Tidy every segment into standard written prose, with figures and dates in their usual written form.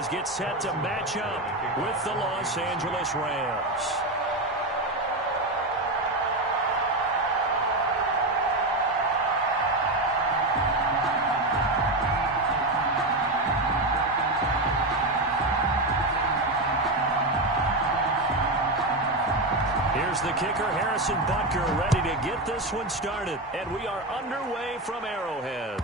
Lopez gets set to match up with the Los Angeles Rams. Here's the kicker, Harrison Butker, ready to get this one started. And we are underway from Arrowhead.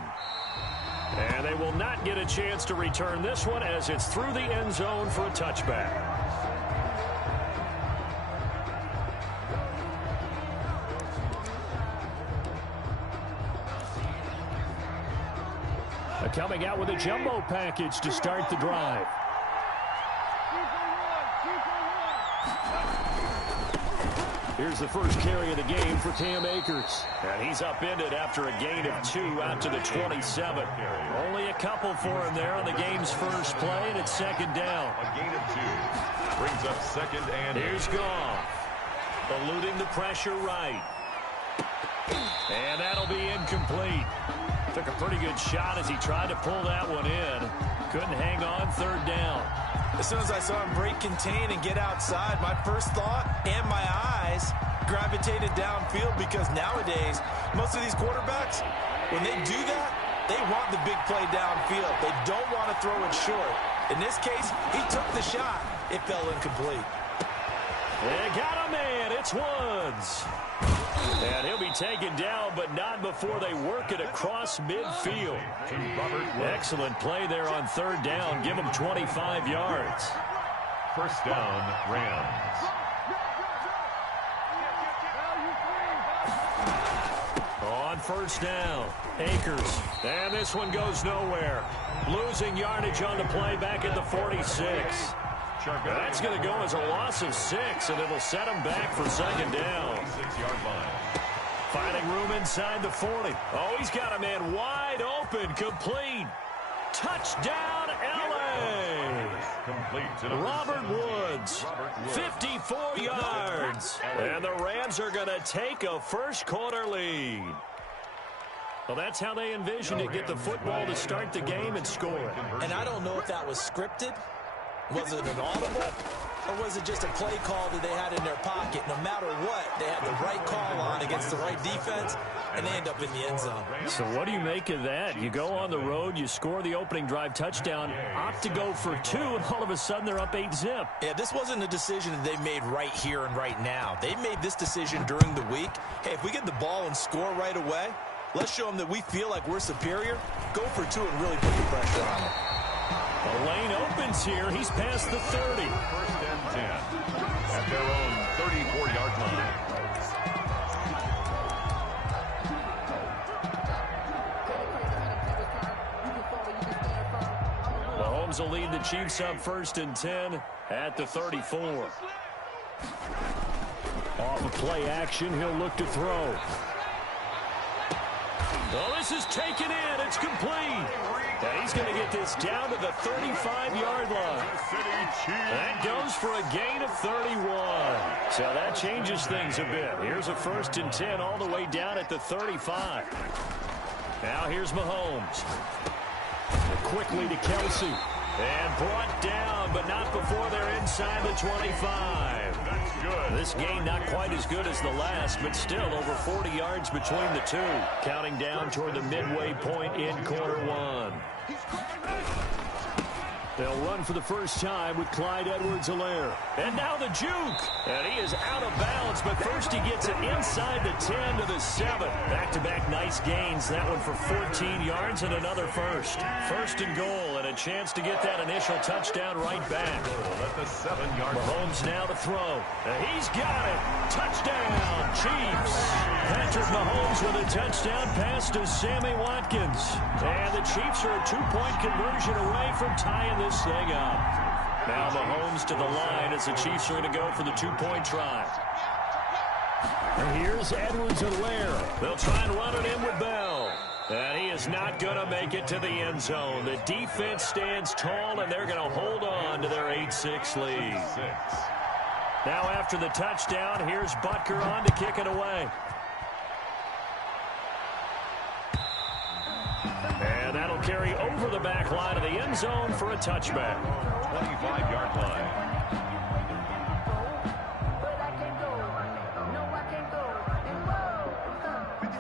And they will not get a chance to return this one as it's through the end zone for a touchback. Coming out with a jumbo package to start the drive. Here's the first carry of the game for Cam Akers. And he's upended after a gain of 2 out to the 27. Only a couple for him there on the game's first play, and it's second down. A gain of 2 brings up second and here's Goff, eluding the pressure right. And that'll be incomplete. Took a pretty good shot as he tried to pull that one in. Couldn't hang on, third down. As soon as I saw him break contain and get outside, my first thought and my eyes gravitated downfield, because nowadays, most of these quarterbacks, when they do that, they want the big play downfield. They don't want to throw it short. In this case, he took the shot. It fell incomplete. They got a man. It's Woods. And he'll be taken down, but not before they work it across midfield. Excellent play there on third down. Give him 25 yards. First down, Rams. On first down, Akers. And this one goes nowhere. Losing yardage on the play back at the 46. That's going to go as a loss of 6, and it'll set him back for second down. 6-yard line. Finding room inside the 40. Oh, he's got a man wide open, complete. Touchdown, L.A. Robert Woods, 54 yards. And the Rams are going to take a first-quarter lead. Well, that's how they envisioned it, get the football to start the game and score it. And I don't know if that was scripted. Was it an audible, or was it just a play call that they had in their pocket? No matter what, they had the right call on against the right defense, and they end up in the end zone. So what do you make of that? You go on the road, you score the opening drive touchdown, opt to go for 2, and all of a sudden they're up 8-zip. Yeah, this wasn't a decision that they made right here and right now. They made this decision during the week. Hey, if we get the ball and score right away, let's show them that we feel like we're superior. Go for 2 and really put the pressure on them. The lane opens here. He's past the 30. First and 10 at their own 34-yard line. Mahomes will lead the Chiefs up first and 10 at the 34. Off of play action, he'll look to throw. Well, this is taken in. It's complete. And he's going to get this down to the 35-yard line. That goes for a gain of 31. So that changes things a bit. Here's a first and 10 all the way down at the 35. Now here's Mahomes. Quickly to Kelsey. And brought down, but not before they're inside the 25. That's good. This game not quite as good as the last, but still over 40 yards between the two. Counting down toward the midway point in quarter one. They'll run for the first time with Clyde Edwards-Helaire. And now the juke. And he is out of bounds, but first he gets it inside the 10 to the 7. Back-to-back nice gains. That one for 14 yards and another first. First and goal, and a chance to get that initial touchdown right back. At the 7-yard line. Mahomes now to throw. And he's got it. Touchdown, Chiefs. Patrick Mahomes with a touchdown pass to Sammy Watkins. And the Chiefs are a 2-point conversion away from tying this thing up. Now Mahomes to the line as the Chiefs are going to go for the 2-point try. And here's Edwards-Helaire. They'll try and run it in with Bell. And he is not going to make it to the end zone. The defense stands tall, and they're going to hold on to their 8-6 lead. Now after the touchdown, here's Butker on to kick it away. And that'll carry over the back line of the end zone for a touchback. 25-yard line.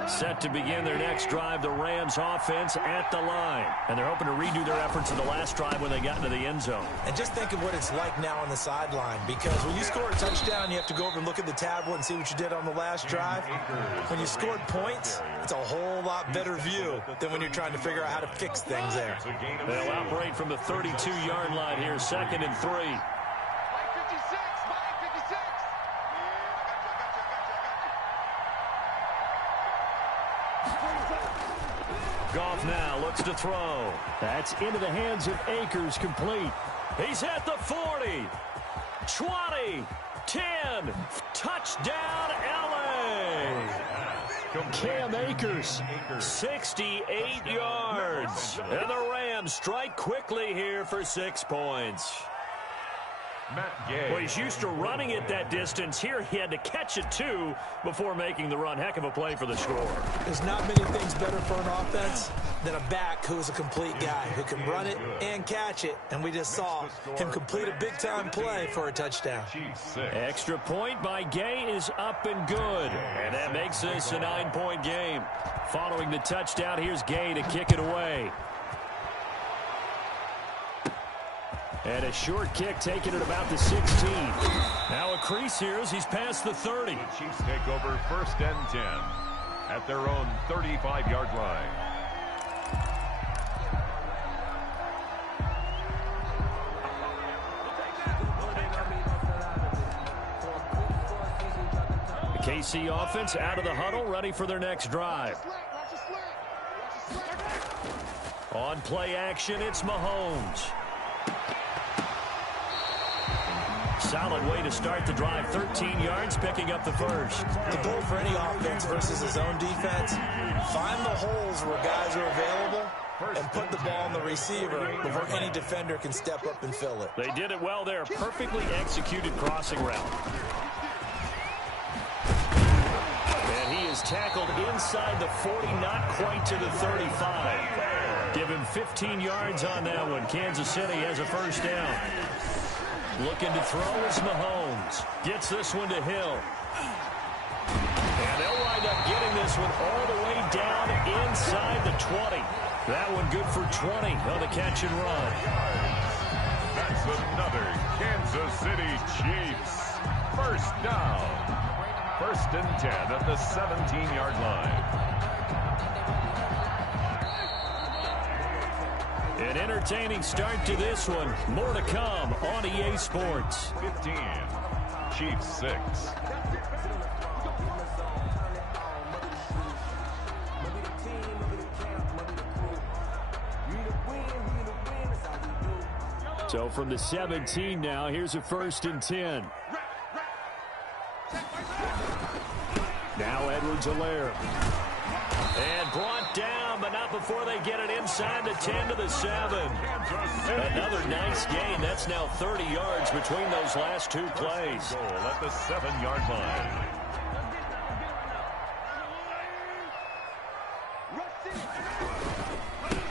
Set to begin their next drive, the Rams offense at the line. And they're hoping to redo their efforts in the last drive when they got into the end zone. And just think of what it's like now on the sideline, because when you score a touchdown, you have to go over and look at the tablet and see what you did on the last drive. When you scored points, it's a whole lot better view than when you're trying to figure out how to fix things there. They'll operate from the 32-yard line here, 2nd and 3. Goff now looks to throw. That's into the hands of Akers, complete. He's at the 40, 20, 10. Touchdown, L.A. Cam Akers, 68 yards. And the Rams strike quickly here for 6 points. Well, he's used to running it that distance. Here he had to catch it, too, before making the run. Heck of a play for the score. There's not many things better for an offense than a back who is a complete guy who can run it and catch it. And we just saw him complete a big-time play for a touchdown. Extra point by Gay is up and good. And that makes this a 9-point game. Following the touchdown, here's Gay to kick it away. And a short kick taken at about the 16. Now a crease here as he's past the 30. The Chiefs take over 1st and 10 at their own 35-yard line. The KC offense out of the huddle, ready for their next drive. On play action, it's Mahomes. Solid way to start the drive. 13 yards, picking up the first. The goal for any offense versus his own defense, find the holes where guys are available and put the ball on the receiver before any defender can step up and fill it. They did it well there. Perfectly executed crossing route. And he is tackled inside the 40, not quite to the 35. Give him 15 yards on that one. Kansas City has a first down. Looking to throw is Mahomes. Gets this one to Hill. And they'll wind up getting this one all the way down inside the 20. That one good for 20 on the catch and run. That's another Kansas City Chiefs first down. 1st and 10 at the 17-yard line. An entertaining start to this one. More to come on EA Sports. 15, Chiefs 6. So from the 17 now, here's a 1st and 10. Now Edwards-Helaire. And brought down, but not before they get it inside the 10 to the 7. Another nice gain. That's now 30 yards between those last 2 plays. Goal at the 7-yard line.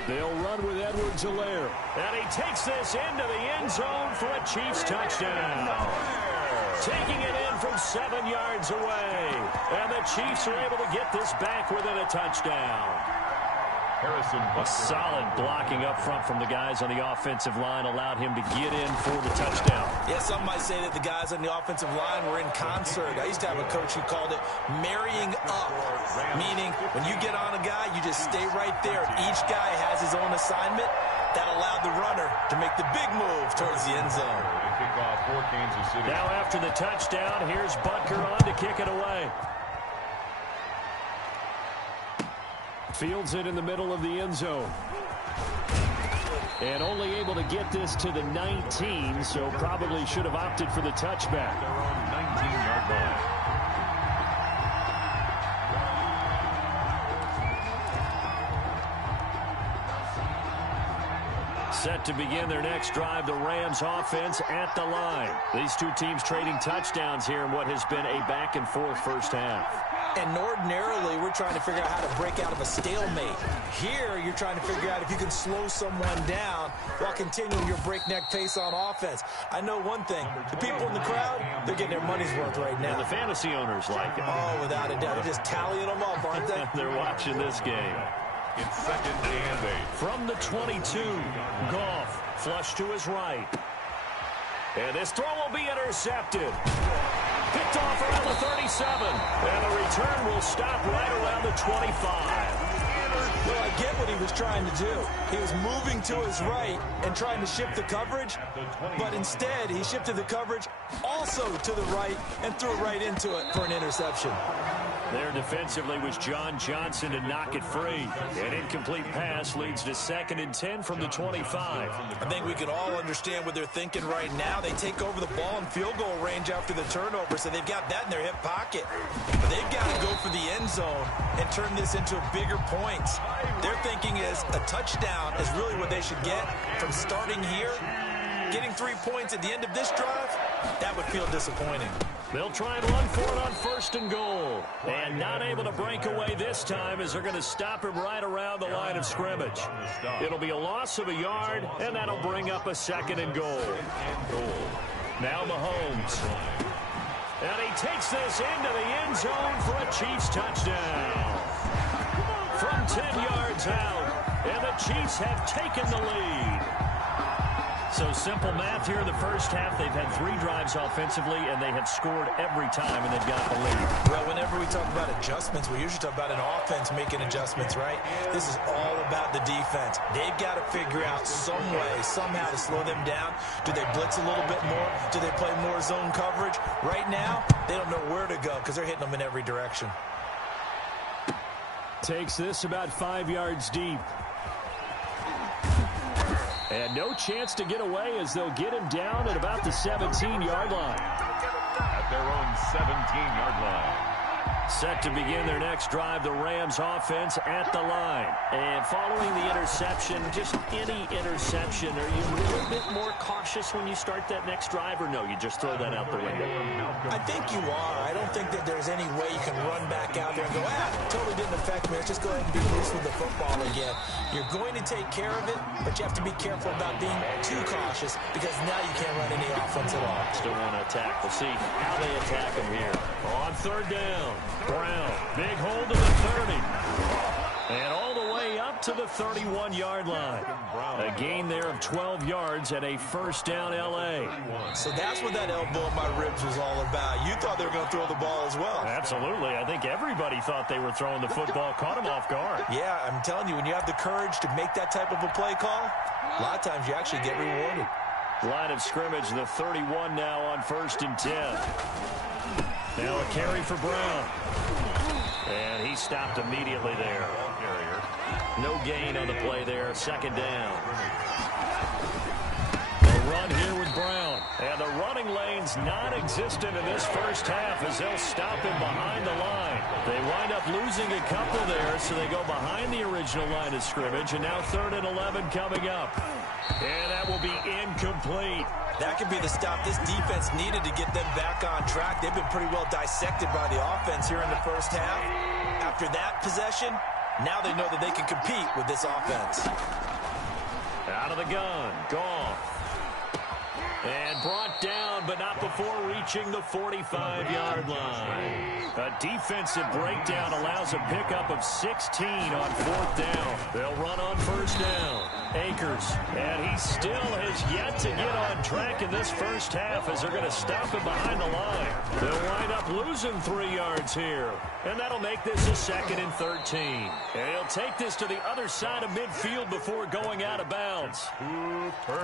They'll run with Edwards-Helaire. And he takes this into the end zone for a Chiefs touchdown. Taking it in from 7 yards away. And the Chiefs are able to get this back within a touchdown. A solid blocking up front from the guys on the offensive line allowed him to get in for the touchdown. Yeah, some might say that the guys on the offensive line were in concert. I used to have a coach who called it marrying up, meaning when you get on a guy, you just stay right there. Each guy has his own assignment. That allowed the runner to make the big move towards the end zone. Now after the touchdown, here's Butker on to kick it away. Fields it in the middle of the end zone. And only able to get this to the 19, so probably should have opted for the touchback. Their own 19-yard line. Set to begin their next drive, the Rams offense at the line. These two teams trading touchdowns here in what has been a back-and-forth first half. And ordinarily, we're trying to figure out how to break out of a stalemate. Here, you're trying to figure out if you can slow someone down while continuing your breakneck pace on offense. I know one thing. The people in the crowd, they're getting their money's worth right now. And the fantasy owners like it. Oh, without a doubt. They're just tallying them up, aren't they? They're watching this game. It's 2nd and 8. From the 22, Goff flush to his right. And this throw will be intercepted. Picked off around the 37. And the return will stop right around the 25. Well, I get what he was trying to do. He was moving to his right and trying to shift the coverage, but instead he shifted the coverage also to the right and threw right into it for an interception. There defensively was John Johnson to knock it free. An incomplete pass leads to 2nd and 10 from the 25. I think we can all understand what they're thinking right now. They take over the ball in field goal range after the turnover, so they've got that in their hip pocket. But they've got to go for the end zone and turn this into bigger points. Their thinking is a touchdown is really what they should get from starting here. Getting 3 points at the end of this drive, that would feel disappointing. They'll try and run for it on 1st and goal. And not able to break away this time as they're going to stop him right around the line of scrimmage. It'll be a loss of a yard, and that'll bring up a 2nd and goal. Now Mahomes. And he takes this into the end zone for a Chiefs touchdown. From 10 yards out, and the Chiefs have taken the lead. So simple math here in the first half. They've had 3 drives offensively, and they have scored every time, and they've got the lead. Well, whenever we talk about adjustments, we usually talk about an offense making adjustments, right? This is all about the defense. They've got to figure out some way, somehow to slow them down. Do they blitz a little bit more? Do they play more zone coverage? Right now, they don't know where to go because they're hitting them in every direction. Takes this about 5 yards deep. And no chance to get away as they'll get him down at about the 17-yard line. At their own 17-yard line. Set to begin their next drive, the Rams offense at the line. And following the interception, just any interception, are you a little bit more cautious when you start that next drive, or no, you just throw that out the window? I think you are. I don't think that there's any way you can run back out there and go, totally didn't affect me. Let's just go ahead and be loose with the football again. You're going to take care of it, but you have to be careful about being too cautious because now you can't run any offense at all. Still want to attack. We'll see how they attack him here. On 3rd down, Brown, big hold to the 30. And all the way up to the 31-yard line. A gain there of 12 yards and a 1st down L.A. So that's what that elbow in my ribs was all about. You thought they were going to throw the ball as well. Absolutely. I think everybody thought they were throwing the football. Caught him off guard. Yeah, I'm telling you, when you have the courage to make that type of a play call, a lot of times you actually get rewarded. Line of scrimmage, the 31 now on 1st and 10. Now a carry for Brown. And he stopped immediately there. No gain on the play there. 2nd down. A run here with Brown. And the running lane's non-existent in this first half as they'll stop him behind the line. They wind up losing a couple there, so they go behind the original line of scrimmage. And now 3rd and 11 coming up. And that will be incomplete. That could be the stop this defense needed to get them back on track. They've been pretty well dissected by the offense here in the first half. After that possession, now they know that they can compete with this offense. Out of the gun, Goff. And brought down, but not before reaching the 45-yard line. A defensive breakdown allows a pickup of 16 on 4th down. They'll run on 1st down. Akers, and he still has yet to get on track in this first half as they're going to stop him behind the line. They'll wind up losing 3 yards here, and that'll make this a 2nd and 13. And he'll take this to the other side of midfield before going out of bounds.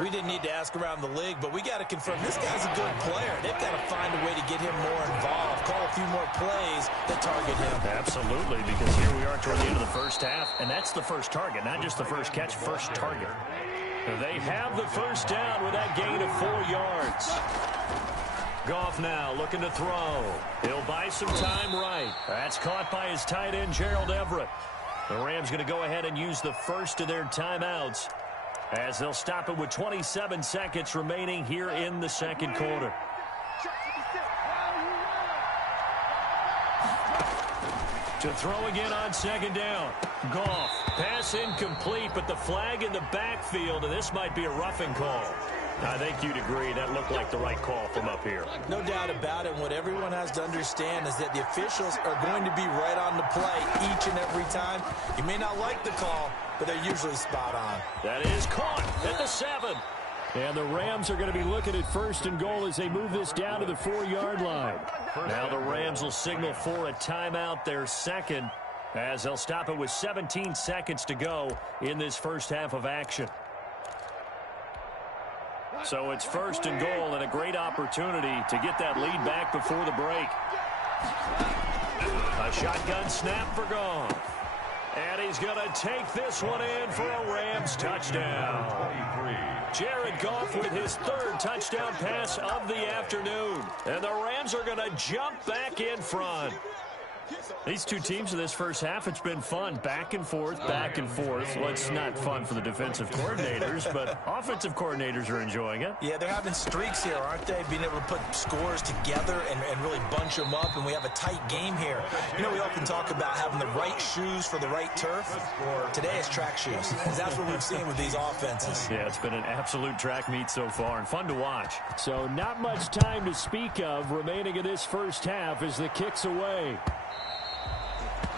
We didn't need to ask around the league, but we got to confirm this guy's a good player. They've got to find a way to get him more involved, call a few more plays that target him. Absolutely, because here we are toward the end of the first half, and that's the first target, not just the first catch, first target. They have the 1st down with that gain of 4 yards. Goff now looking to throw. He'll buy some time right. That's caught by his tight end, Gerald Everett. The Rams going to go ahead and use the first of their timeouts. as they'll stop it with 27 seconds remaining here in the second quarter. To throw again on second down. Goff. Pass incomplete, but the flag in the backfield, and this might be a roughing call. I think you'd agree that looked like the right call from up here. No doubt about it. What everyone has to understand is that the officials are going to be right on the play each and every time. You may not like the call, but they're usually spot on. That is caught at the 7. And the Rams are going to be looking at first and goal as they move this down to the 4-yard line. Now the Rams will signal for a timeout, their second, as they'll stop it with 17 seconds to go in this first half of action. So it's first and goal and a great opportunity to get that lead back before the break. A shotgun snap for Goff. And he's going to take this one in for a Rams touchdown. Jared Goff with his 3rd touchdown pass of the afternoon. And the Rams are going to jump back in front. These two teams in this first half, it's been fun. Back and forth, back and forth. Well, it's not fun for the defensive coordinators, but offensive coordinators are enjoying it. Yeah, they're having streaks here, aren't they? Being able to put scores together and really bunch them up, and we have a tight game here. You know, we often talk about having the right shoes for the right turf. Today it's track shoes. That's what we've seen with these offenses. Yeah, it's been an absolute track meet so far and fun to watch. So not much time to speak of remaining in this first half as the kick's away.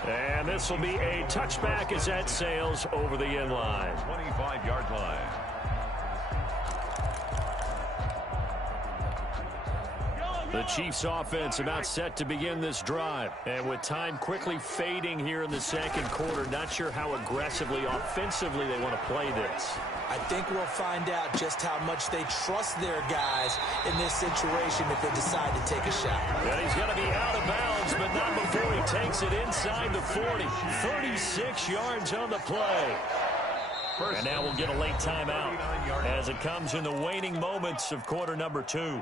And this will be a touchback as that sails over the end line. 25-yard line. The Chiefs offense about set to begin this drive. And with time quickly fading here in the second quarter, not sure how aggressively, offensively they want to play this. I think we'll find out just how much they trust their guys in this situation if they decide to take a shot. And he's going to be out of bounds, but not before he takes it inside the 40. 36 yards on the play. And now we'll get a late timeout as it comes in the waning moments of quarter number 2.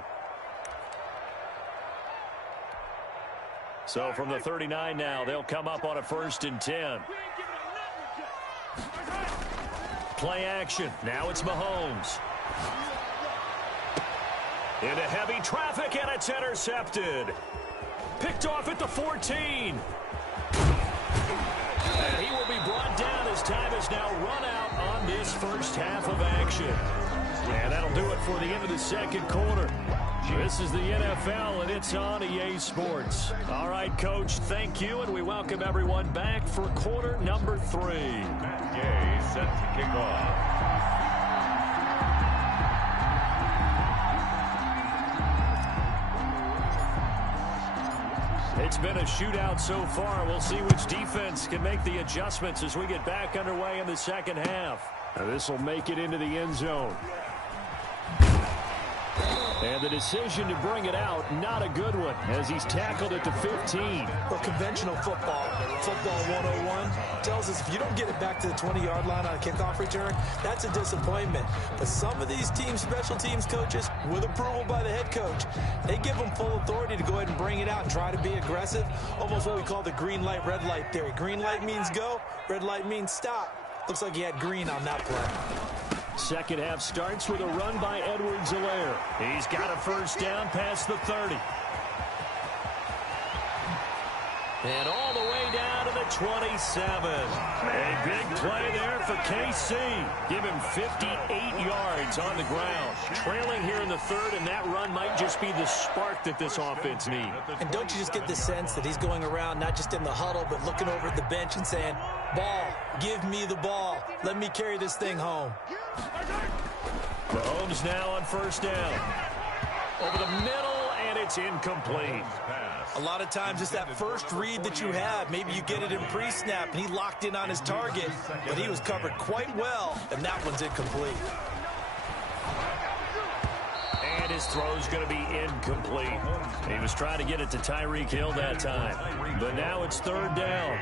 So from the 39 now, they'll come up on a 1st and 10. Play action. Now it's Mahomes. Into heavy traffic, and it's intercepted. Picked off at the 14. And he will be brought down as time is now run out on this first half of action. And that'll do it for the end of the second quarter. This is the NFL, and it's on EA Sports. All right, Coach, thank you, and we welcome everyone back for quarter number 3. Matt Gay set to kick off. It's been a shootout so far. We'll see which defense can make the adjustments as we get back underway in the second half. Now this will make it into the end zone. And the decision to bring it out, not a good one, as he's tackled at the 15. Well, conventional football 101, tells us if you don't get it back to the 20-yard line on a kickoff return, that's a disappointment. But some of these teams, special teams coaches, with approval by the head coach, they give them full authority to go ahead and bring it out and try to be aggressive. Almost what we call the green light, red light theory. Green light means go, red light means stop. Looks like he had green on that play. Second half starts with a run by Edwards-Helaire. He's got a first down past the 30. And all the way down to the 27. A big play there for KC. Give him 58 yards on the ground. Trailing here in the 3rd, and that run might just be the spark that this offense needs. And don't you just get the sense that he's going around not just in the huddle, but looking over at the bench and saying, ball, give me the ball. Let me carry this thing home. Mahomes now on first down. Over the middle, and it's incomplete. A lot of times it's that first read that you have. Maybe you get it in pre-snap, and he locked in on his target, but he was covered quite well, and that one's incomplete. And his throw's going to be incomplete. He was trying to get it to Tyreek Hill that time, but now it's 3rd down.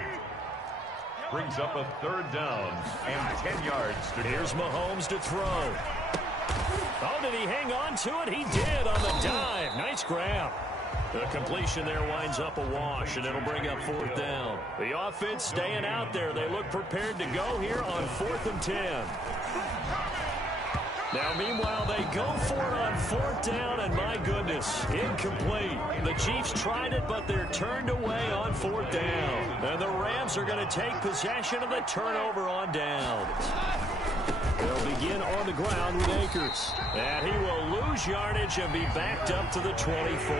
Brings up a 3rd down and 10 yards to go. Here's Mahomes to throw. Oh, did he hang on to it? He did on the dive. Nice grab. The completion there winds up a wash, and it'll bring up 4th down. The offense staying out there. They look prepared to go here on 4th and 10. Now, meanwhile, they go for it on 4th down, and my goodness, incomplete. The Chiefs tried it, but they're turned away on 4th down. And the Rams are going to take possession of the turnover on downs. They'll begin on the ground with Akers. And he will lose yardage and be backed up to the 24.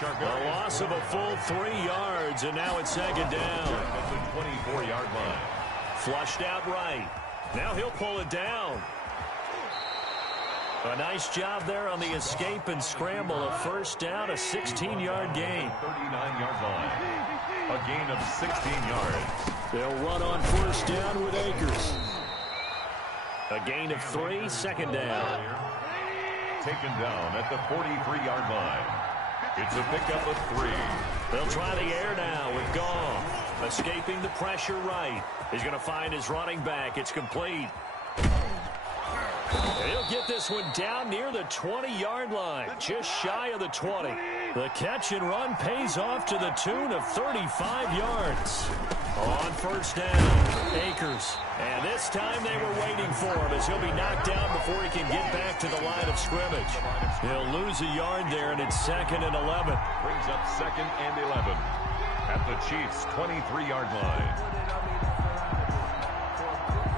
A loss of a full 3 yards, and now it's 2nd down. At the 24-yard line. Flushed out right. Now he'll pull it down. A nice job there on the escape and scramble. A 1st down, a 16-yard gain. 39-yard line. A gain of 16 yards. They'll run on 1st down with Akers. A gain of 3, 2nd down. Taken down at the 43-yard line. It's a pickup of 3. They'll try the air now with Goff. Escaping the pressure right. He's going to find his running back. It's complete. He'll get this one down near the 20-yard line, just shy of the 20. The catch and run pays off to the tune of 35 yards. On 1st down, Akers. And this time they were waiting for him as he'll be knocked down before he can get back to the line of scrimmage. He'll lose a yard there, and it's 2nd and 11. Brings up 2nd and 11 at the Chiefs' 23-yard line.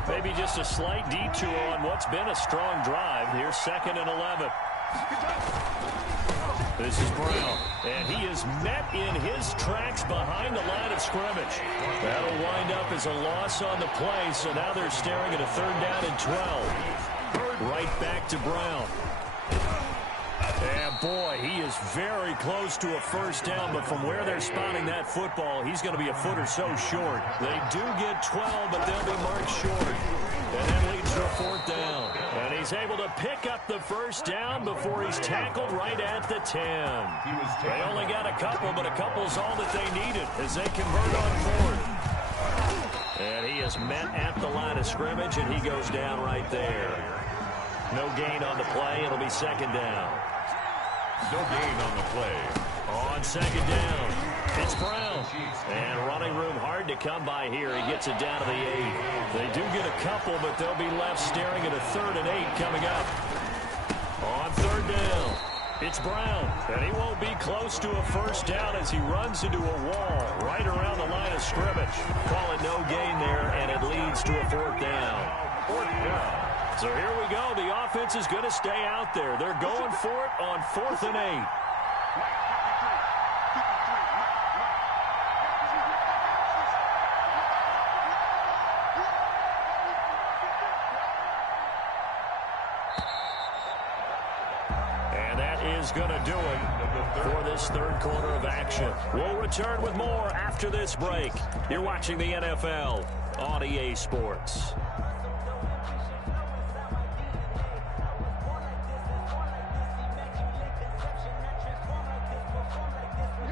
Maybe just a slight detour on what's been a strong drive. Here's 2nd and 11. This is Brown, and he is met in his tracks behind the line of scrimmage. That'll wind up as a loss on the play, so now they're staring at a 3rd down and 12. Right back to Brown. And boy, he is very close to a 1st down, but from where they're spotting that football, he's going to be a foot or so short. They do get 12, but they'll be marked short. And that leads to a 4th down. And he's able to pick up the 1st down before he's tackled right at the 10. They only got a couple, but a couple's all that they needed as they convert on 4th. And he is met at the line of scrimmage, and he goes down right there. No gain on the play. It'll be 2nd down. No gain on the play. On 2nd down, it's Brown. And running room hard to come by here. He gets it down to the 8. They do get a couple, but they'll be left staring at a 3rd and 8 coming up. On 3rd down, it's Brown. And he won't be close to a 1st down as he runs into a wall right around the line of scrimmage. Call it no gain there, and it leads to a 4th down. 4th down. So here we go. The offense is going to stay out there. They're going for it on 4th and 8. And that is going to do it for this 3rd quarter of action. We'll return with more after this break. You're watching the NFL on EA Sports.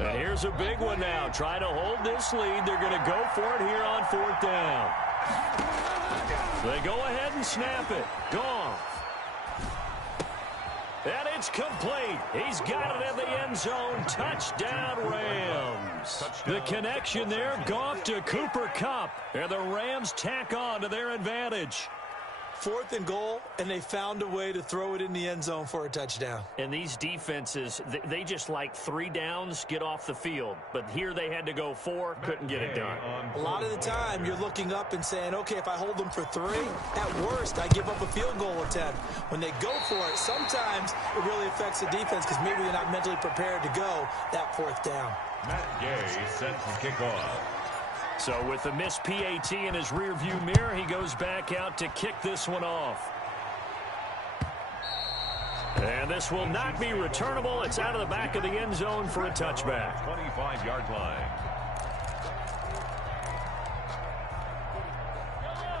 And here's a big one now. Try to hold this lead. They're going to go for it here on 4th down. They go ahead and snap it. Goff. And it's complete. He's got it in the end zone. Touchdown, Rams. The connection there, Goff to Cooper Kupp. And the Rams tack on to their advantage. 4th and goal, and they found a way to throw it in the end zone for a touchdown. And these defenses, they just like 3 downs, get off the field. But here they had to go 4, couldn't get it done. A lot of the time, you're looking up and saying, okay, if I hold them for 3, at worst, I give up a field goal attempt. When they go for it, sometimes it really affects the defense because maybe they're not mentally prepared to go that 4th down. Matt Gay set to kick off. So with the missed PAT in his rearview mirror, he goes back out to kick this one off. And this will not be returnable. It's out of the back of the end zone for a touchback. 25-yard line.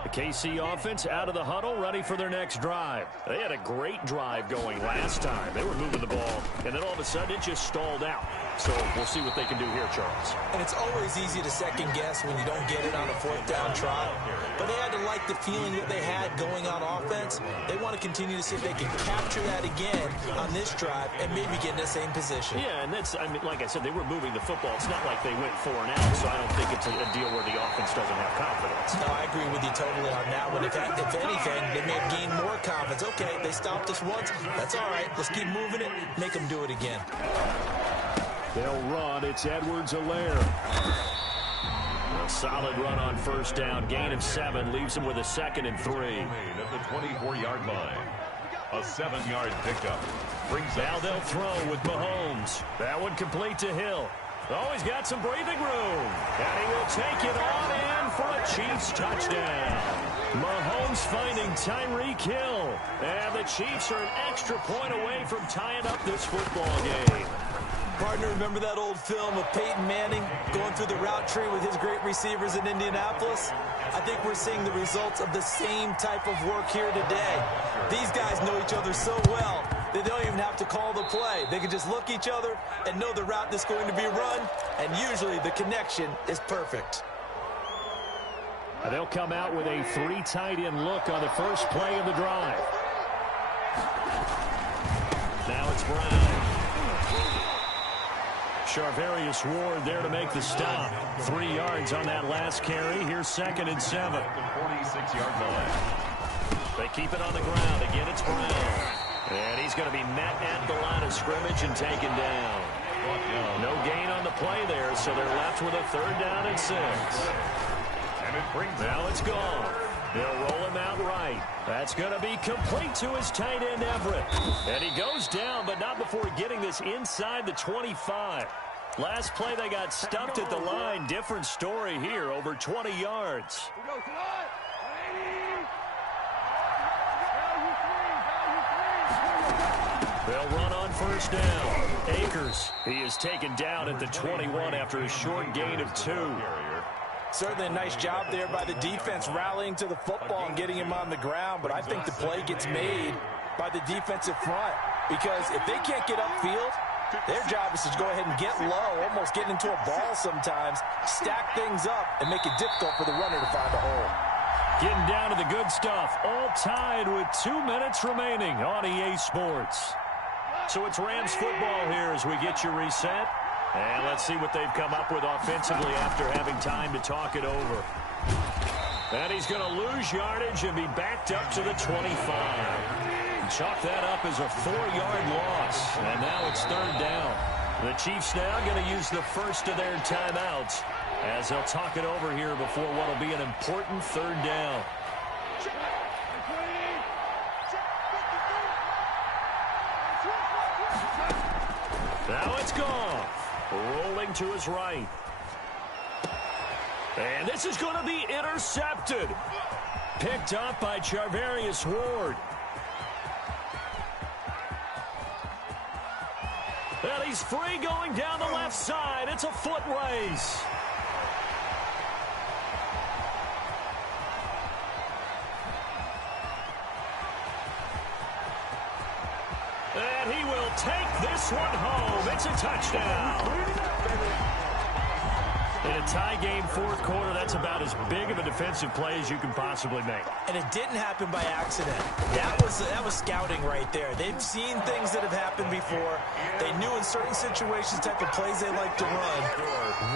The KC offense out of the huddle, ready for their next drive. They had a great drive going last time. They were moving the ball, and then all of a sudden it just stalled out. So we'll see what they can do here, Charles. And it's always easy to second guess when you don't get it on a 4th down try. But they had to like the feeling that they had going on offense. They want to continue to see if they can capture that again on this drive and maybe get in the same position. Yeah, and that's, I mean, like I said, they were moving the football. It's not like they went 4 and out, so I don't think it's a deal where the offense doesn't have confidence. No, I agree with you totally. early on that one. If anything, they may have gained more confidence. Okay, they stopped us once. That's all right. Let's keep moving it. Make them do it again. They'll run. It's Edwards-Helaire. A solid run on first down. Gain of 7 leaves him with a 2nd and 3. At the 24-yard line. A 7-yard pickup. Now they'll throw with Mahomes. That one complete to Hill. Oh, he's got some breathing room. And he will take it on in for a Chiefs touchdown. Mahomes finding Tyreek Hill. And the Chiefs are an extra point away from tying up this football game. Partner, remember that old film of Peyton Manning going through the route tree with his great receivers in Indianapolis? I think we're seeing the results of the same type of work here today. These guys know each other so well that they don't even have to call the play. They can just look each other and know the route that's going to be run, and usually the connection is perfect. They'll come out with a 3 tight end look on the first play of the drive. Now it's Brown. Charvarius Ward there to make the stop. 3 yards on that last carry. Here's 2nd and 7. At the 46-yard line. They keep it on the ground. Again, it's Brown. And he's going to be met at the line of scrimmage and taken down. No gain on the play there, so they're left with a 3rd down and 6. And it brings now it's gone. They'll roll him out right. That's going to be complete to his tight end, Everett. And he goes down, but not before getting this inside the 25. Last play, they got stumped at the line. Different story here, over 20 yards. They'll run on first down. Akers, he is taken down at the 21 after a short gain of 2. Certainly a nice job there by the defense rallying to the football and getting him on the ground, but I think the play gets made by the defensive front because if they can't get upfield, their job is to go ahead and get low, almost get into a ball sometimes, stack things up, and make it difficult for the runner to find a hole. Getting down to the good stuff, all tied with 2 minutes remaining on EA Sports. So it's Rams football here as we get you reset. And let's see what they've come up with offensively after having time to talk it over. And he's going to lose yardage and be backed up to the 25. Chalk that up as a 4-yard loss. And now it's 3rd down. The Chiefs now going to use the first of their timeouts as they'll talk it over here before what will be an important 3rd down. Now it's gone. Rolling to his right. And this is going to be intercepted. Picked up by Charvarius Ward. And he's free going down the left side. It's a foot race. And he will take this one home. It's a touchdown. In a tie game, 4th quarter, that's about as big of a defensive play as you can possibly make. And it didn't happen by accident. That was scouting right there. They've seen things that have happened before. They knew in certain situations type of plays they like to run,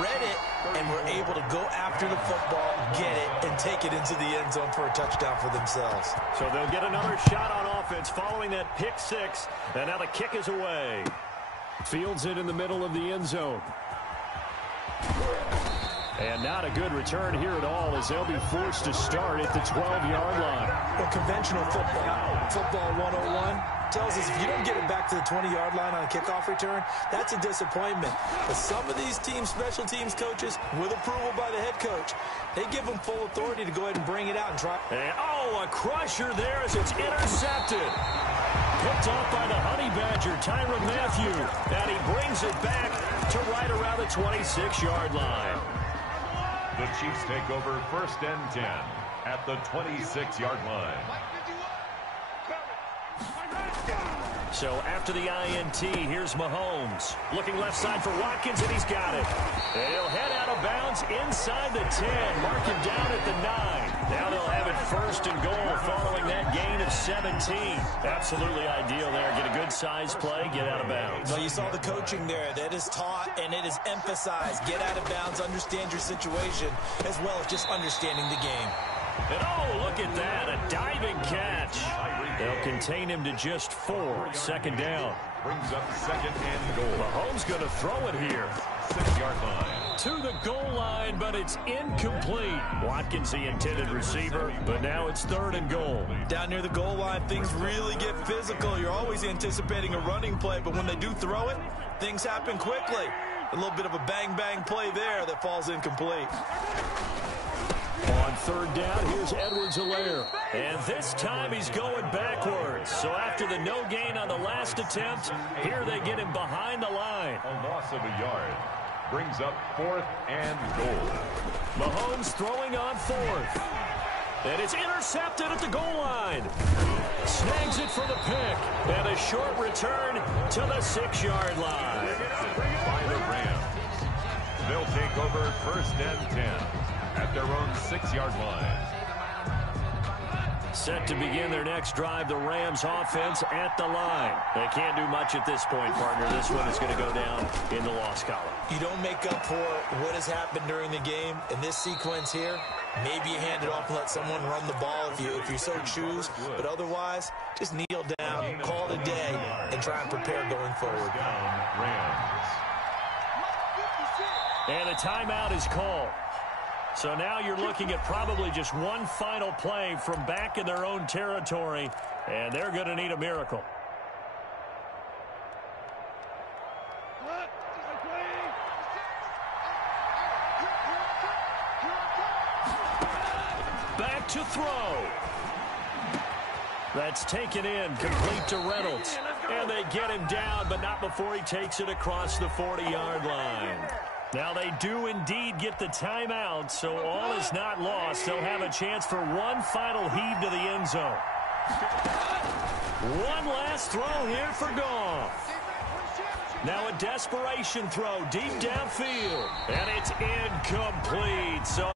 read it, and were able to go after the football, get it, and take it into the end zone for a touchdown for themselves. So they'll get another shot on offense following that pick 6, and now the kick is away. Fields it in the middle of the end zone. And not a good return here at all as they'll be forced to start at the 12-yard line. Well, conventional football 101 tells us if you don't get it back to the 20-yard line on a kickoff return, that's a disappointment. But some of these teams, special teams coaches, with approval by the head coach, they give them full authority to go ahead and bring it out and try. And, a crusher there as it's intercepted. Picked off by the Honey Badger, Tyrann Mathieu. And he brings it back to right around the 26-yard line. The Chiefs take over 1st and 10 at the 26-yard line. So after the INT, here's Mahomes. Looking left side for Watkins, and he's got it. And he'll head out of bounds inside the 10. Mark him down at the 9. Now they'll have it 1st and goal following that gain of 17. Absolutely ideal there. Get a good size play, get out of bounds. Well, you saw the coaching there. That is taught and it is emphasized. Get out of bounds, understand your situation, as well as just understanding the game. And oh, look at that, a diving catch. They'll contain him to just 4. Second down. Brings up second and goal. Mahomes going to throw it here. 6-yard line. To the goal line, but it's incomplete. Watkins the intended receiver, but now it's 3rd and goal. Down near the goal line, things really get physical. You're always anticipating a running play, but when they do throw it, things happen quickly. A little bit of a bang-bang play there that falls incomplete. On 3rd down, here's Edwards-Helaire. And this time he's going backwards. So after the no gain on the last attempt, here they get him behind the line. A loss of a yard. Brings up 4th and goal. Mahomes throwing on 4th. And it's intercepted at the goal line. Snags it for the pick. And a short return to the 6-yard line. By the Rams. They'll take over 1st and 10 at their own 6-yard line. Set to begin their next drive, the Rams offense at the line. They can't do much at this point, partner. This one is going to go down in the loss column. You don't make up for what has happened during the game. In this sequence here, maybe you hand it off and let someone run the ball if you so choose. But otherwise, just kneel down, call it a day, and try and prepare going forward. Rams. And a timeout is called. So now you're looking at probably just one final play from back in their own territory, and they're going to need a miracle. Back to throw. That's taken in, complete to Reynolds. And they get him down, but not before he takes it across the 40-yard line. Now they do indeed get the timeout, so all is not lost. They'll have a chance for one final heave to the end zone. One last throw here for Goff. Now a desperation throw deep downfield, and it's incomplete. So